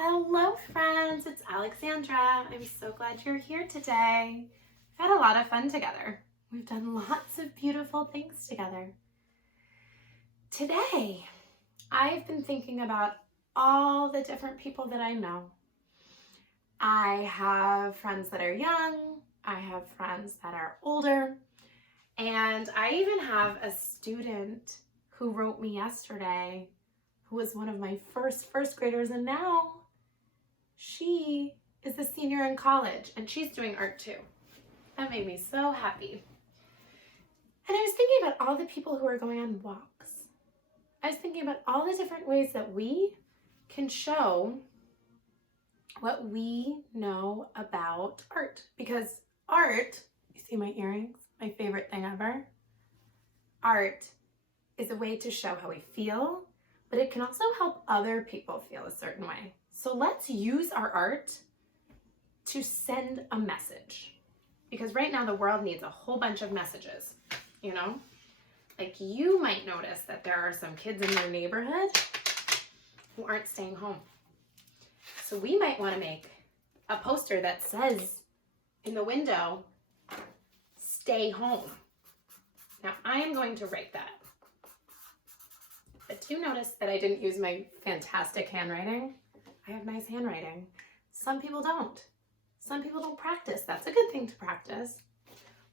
Hello friends, it's Alexandra. I'm so glad you're here today. We've had a lot of fun together. We've done lots of beautiful things together. Today, I've been thinking about all the different people that I know. I have friends that are young, I have friends that are older, and I even have a student who wrote me yesterday who was one of my first graders, and now she is a senior in college and she's doing art too. That made me so happy. And I was thinking about all the people who are going on walks. I was thinking about all the different ways that we can show what we know about art. Because art, you see my earrings, my favorite thing ever. Art is a way to show how we feel, but it can also help other people feel a certain way. So let's use our art to send a message. Because right now the world needs a whole bunch of messages, you know? Like you might notice that there are some kids in your neighborhood who aren't staying home. So we might want to make a poster that says in the window, "Stay home." Now I am going to write that. But do notice that I didn't use my fantastic handwriting. I have nice handwriting. Some people don't. Some people don't practice. That's a good thing to practice.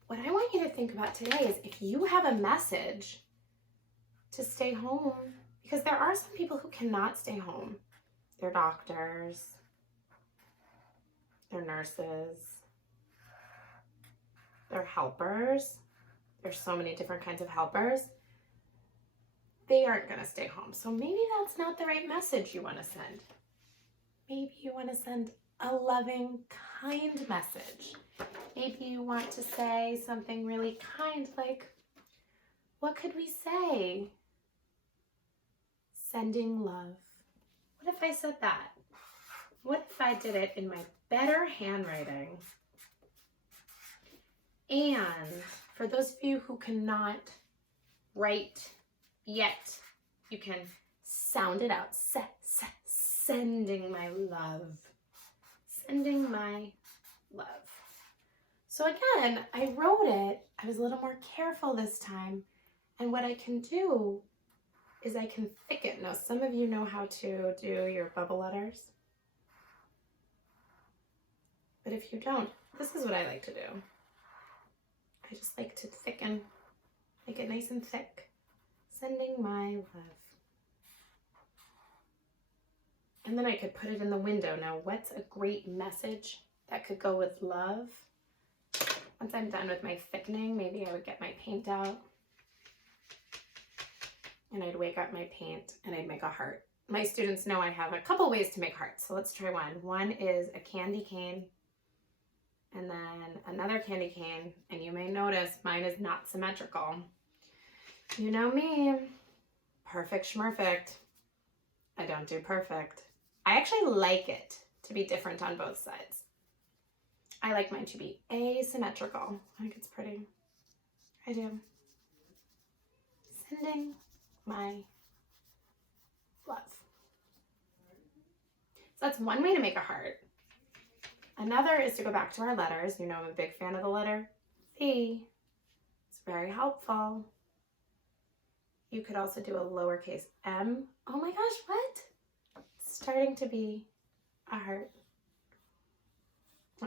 What I want you to think about today is if you have a message to stay home, because there are some people who cannot stay home. They're doctors, they're nurses, they're helpers. There's so many different kinds of helpers. They aren't going to stay home. So maybe that's not the right message you want to send. Maybe you want to send a loving, kind message. Maybe you want to say something really kind, like, what could we say? Sending love. What if I said that? What if I did it in my better handwriting? And for those of you who cannot write yet, you can sound it out. Sending my love. Sending my love. So again, I wrote it. I was a little more careful this time. And what I can do is I can thicken. Now, some of you know how to do your bubble letters. But if you don't, this is what I like to do. I just like to thicken, make it nice and thick. Sending my love. And then I could put it in the window. Now, what's a great message that could go with love? Once I'm done with my thickening, maybe I would get my paint out. And I'd wake up my paint and I'd make a heart. My students know I have a couple ways to make hearts. So let's try one. One is a candy cane. And then another candy cane. And you may notice mine is not symmetrical. You know me. Perfect schmerfect. I don't do perfect. I actually like it to be different on both sides. I like mine to be asymmetrical. I think it's pretty. I do. Sending my love. So that's one way to make a heart. Another is to go back to our letters. You know I'm a big fan of the letter V. It's very helpful. You could also do a lowercase m. Oh my gosh, what? It's starting to be a heart.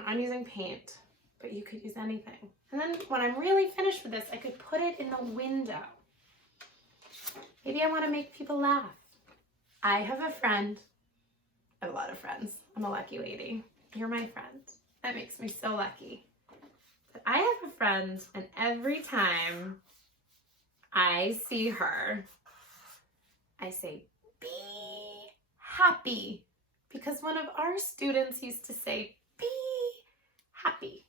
I'm using paint, but you could use anything. And then when I'm really finished with this, I could put it in the window. Maybe I want to make people laugh. I have a friend. I have a lot of friends. I'm a lucky lady. You're my friend. That makes me so lucky. But I have a friend, and every time I see her, I say, be happy. Because one of our students used to say, be happy.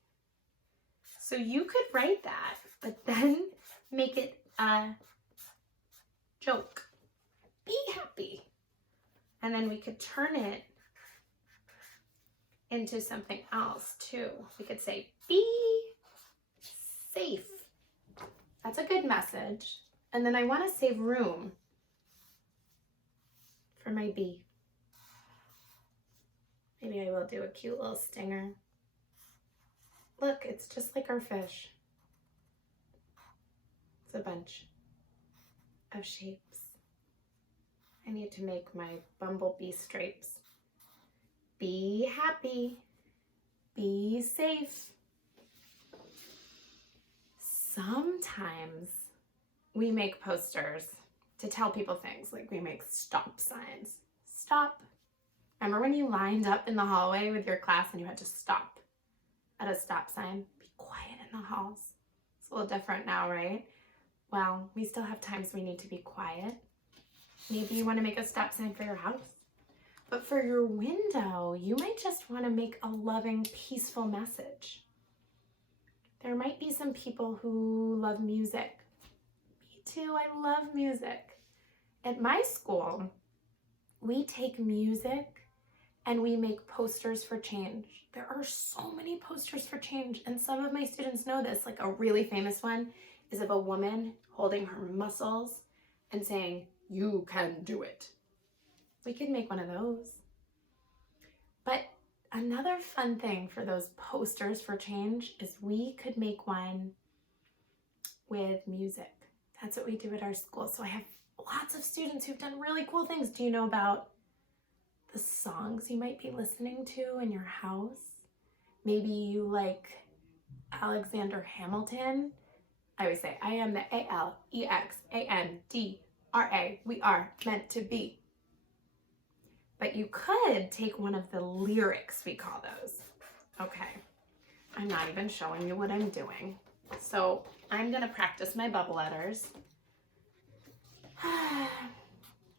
So you could write that, but then make it a joke. Be happy. And then we could turn it into something else too. We could say, be safe. That's a good message. And then I want to save room for my B. Maybe I will do a cute little stinger. Look, it's just like our fish. It's a bunch of shapes. I need to make my bumblebee stripes. Be happy. Be safe. Sometimes we make posters to tell people things, like we make stop signs. Stop. Remember when you lined up in the hallway with your class and you had to stop at a stop sign? Be quiet in the halls. It's a little different now, right? Well, we still have times we need to be quiet. Maybe you want to make a stop sign for your house. But for your window, you might just want to make a loving, peaceful message. There might be some people who love music. Me too, I love music. At my school, we take music and we make posters for change. There are so many posters for change, and some of my students know this. Like a really famous one is of a woman holding her muscles and saying, "You can do it." We could make one of those. But another fun thing for those posters for change is we could make one with music. That's what we do at our school. So I have lots of students who've done really cool things. Do you know about the songs you might be listening to in your house? Maybe you like Alexander Hamilton. I always say, I am the Alexandra. We are meant to be. But you could take one of the lyrics, we call those. Okay, I'm not even showing you what I'm doing. So I'm gonna practice my bubble letters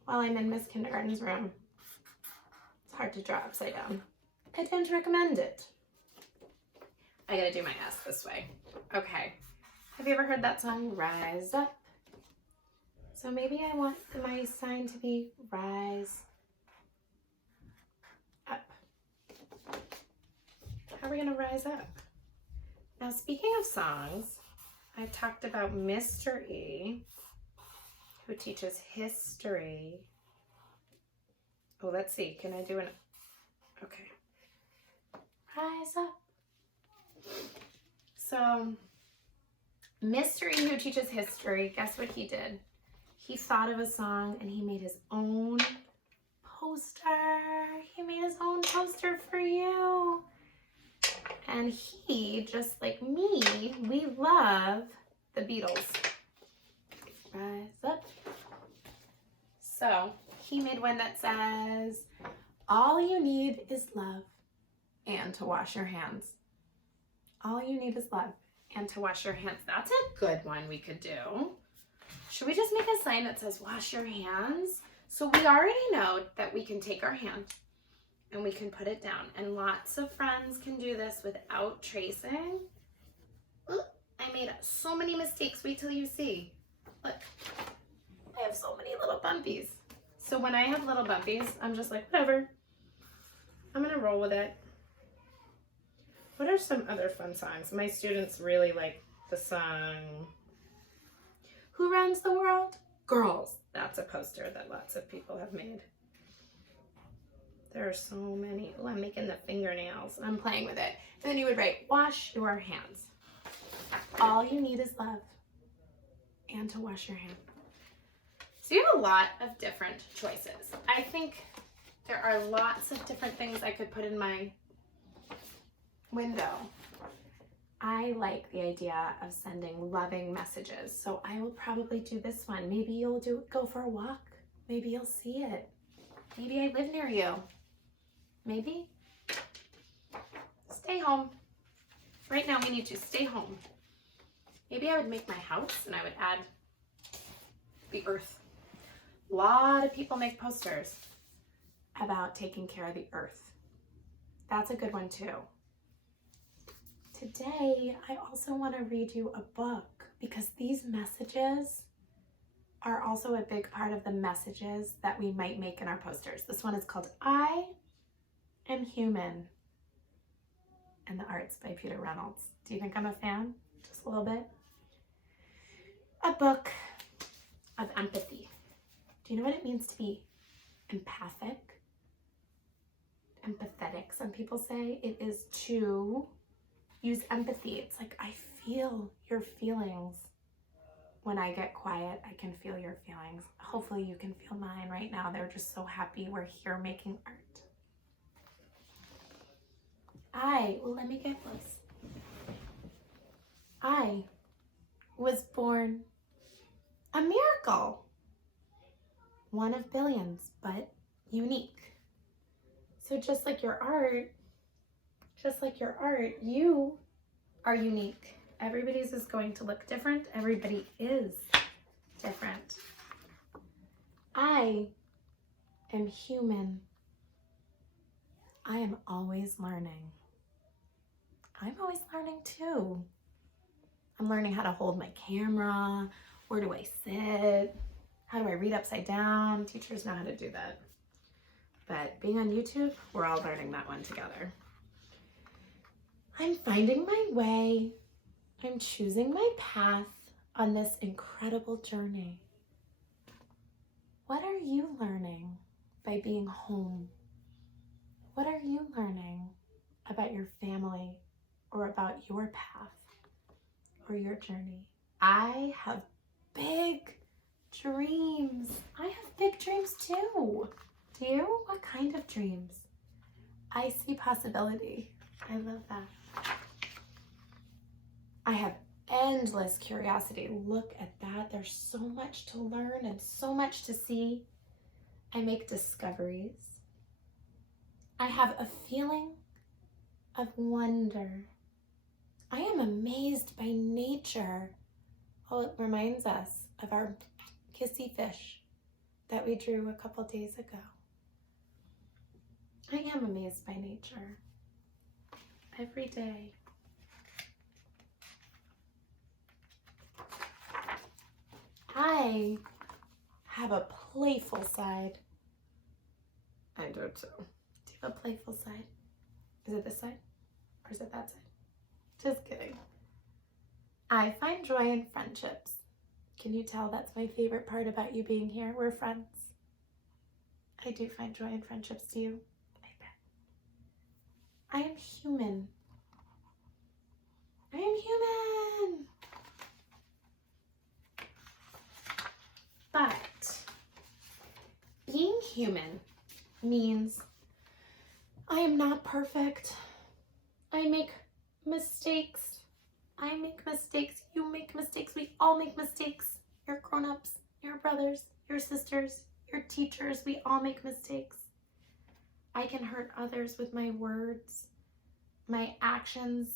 while I'm in Miss Kindergarten's room. It's hard to draw upside down. I don't recommend it. I gotta do my S this way. Okay, have you ever heard that song, Rise Up? So maybe I want my sign to be rise up. How are we gonna rise up? Now, speaking of songs, I talked about Mr. E, who teaches history. Oh, let's see, can I do an, okay. Rise up. So, Mr. E, who teaches history, guess what he did? He thought of a song and he made his own poster. He made his own poster for you. And he, just like me, we love the Beatles. Rise up. So he made one that says, all you need is love and to wash your hands. All you need is love and to wash your hands. That's a good one we could do. Should we just make a sign that says wash your hands? So we already know that we can take our hand and we can put it down. And lots of friends can do this without tracing. Ooh, I made so many mistakes. Wait till you see. Look, I have so many little bumpies. So when I have little bumpies, I'm just like, whatever. I'm gonna roll with it. What are some other fun songs? My students really like the song, Who Runs the World? Girls. That's a poster that lots of people have made. There are so many. Oh, I'm making the fingernails. I'm playing with it. And then you would write, wash your hands. All you need is love and to wash your hands. So you have a lot of different choices. I think there are lots of different things I could put in my window. I like the idea of sending loving messages, so I will probably do this one. Maybe you'll go for a walk. Maybe you'll see it. Maybe I live near you. Maybe. Stay home. Right now we need to stay home. Maybe I would make my house and I would add the earth. A lot of people make posters about taking care of the earth. That's a good one too. Today, I also want to read you a book because these messages are also a big part of the messages that we might make in our posters. This one is called I Am Human, and the art's by Peter Reynolds. Do you think I'm a fan? Just a little bit. A book of empathy. Do you know what it means to be empathic? Empathetic. like some people say, it is to use empathy. It's like I feel your feelings. When I get quiet, I can feel your feelings. Hopefully you can feel mine right now. They're just so happy we're here making art. Let me get close. I was born a miracle. One of billions, but unique. So just like your art, you are unique. Everybody's is going to look different. Everybody is different. I am human. I am always learning. I'm always learning too. I'm learning how to hold my camera. Where do I sit? How do I read upside down? Teachers know how to do that. But being on YouTube, we're all learning that one together. I'm finding my way. I'm choosing my path on this incredible journey. What are you learning by being home? What are you learning about your family or about your path or your journey? I have big dreams. I have big dreams too. Do you? What kind of dreams? I see possibility. I love that. I have endless curiosity. Look at that. There's so much to learn and so much to see. I make discoveries. I have a feeling of wonder. I am amazed by nature. Oh, it reminds us of our kissy fish that we drew a couple days ago. I am amazed by nature every day. I have a playful side. I do too. Do you have a playful side? Is it this side or is it that side? Just kidding. I find joy in friendships. Can you tell that's my favorite part about you being here? We're friends. I do find joy in friendships. Do you? I bet. I am human. I am human. But being human means I am not perfect. I make mistakes. I make mistakes. You make mistakes. We all make mistakes. Your grown-ups, your brothers, your sisters, your teachers, we all make mistakes. I can hurt others with my words, my actions,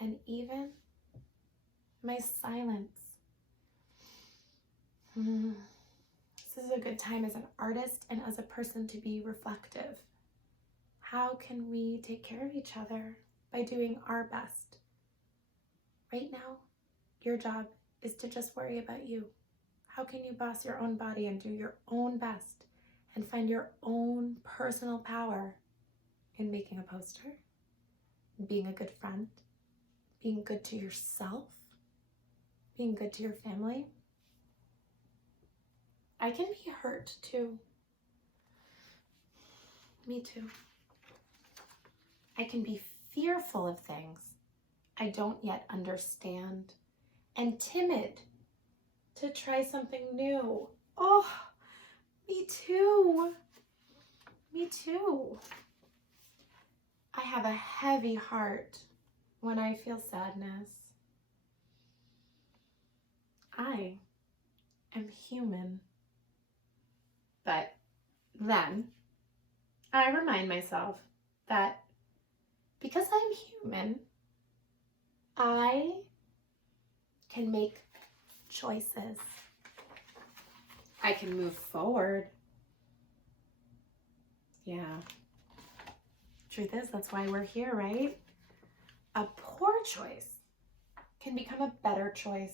and even my silence. This is a good time as an artist and as a person to be reflective. How can we take care of each other by doing our best? Right now, your job is to just worry about you. How can you boss your own body and do your own best and find your own personal power in making a poster, being a good friend, being good to yourself, being good to your family? I can be hurt too. Me too. I can be fearful of things I don't yet understand and timid to try something new. Oh, me too. Me too. I have a heavy heart when I feel sadness. I am human. But then I remind myself that because I'm human, I can make choices. I can move forward. Yeah. Truth is, that's why we're here, right? A poor choice can become a better choice.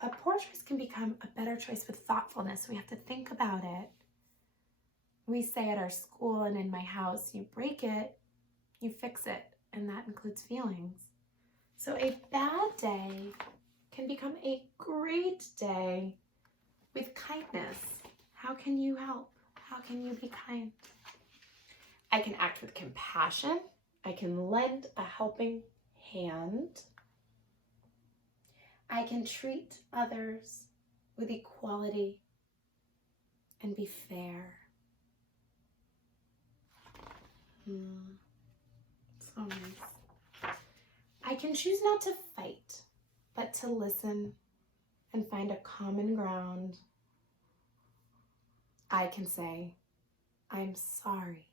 A poor choice can become a better choice with thoughtfulness. We have to think about it. We say at our school and in my house, you break it, you fix it, and that includes feelings. So a bad day can become a great day with kindness. How can you help? How can you be kind? I can act with compassion. I can lend a helping hand. I can treat others with equality and be fair. So nice. I can choose not to fight, but to listen and find a common ground. I can say, I'm sorry,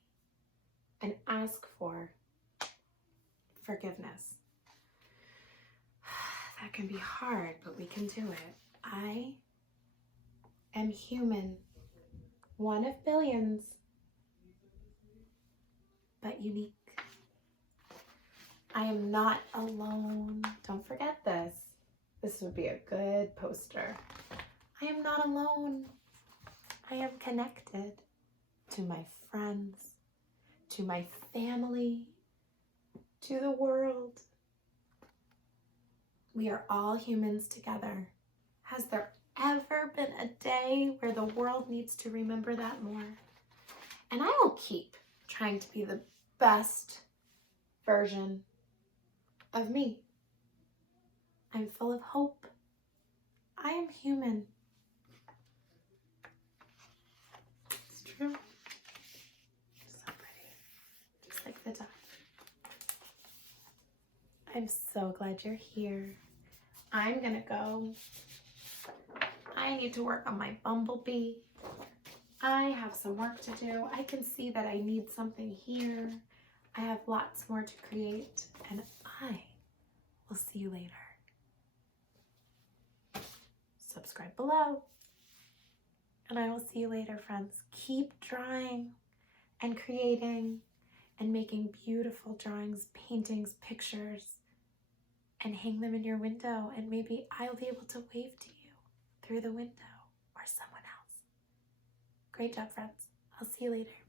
and ask for forgiveness. That can be hard, but we can do it. I am human, one of billions, but unique. I am not alone. Don't forget this. This would be a good poster. I am not alone. I am connected to my friends, to my family, to the world. We are all humans together. Has there ever been a day where the world needs to remember that more? And I will keep trying to be the best version of me. I'm full of hope. I am human. It's true. So pretty. Just like the duck. I'm so glad you're here. I'm gonna go. I need to work on my bumblebee. I have some work to do. I can see that I need something here. I have lots more to create, and I will see you later. Subscribe below, and I will see you later, friends. Keep drawing and creating and making beautiful drawings, paintings, pictures, and hang them in your window, and maybe I'll be able to wave to you through the window or someone else. Great job, friends. I'll see you later.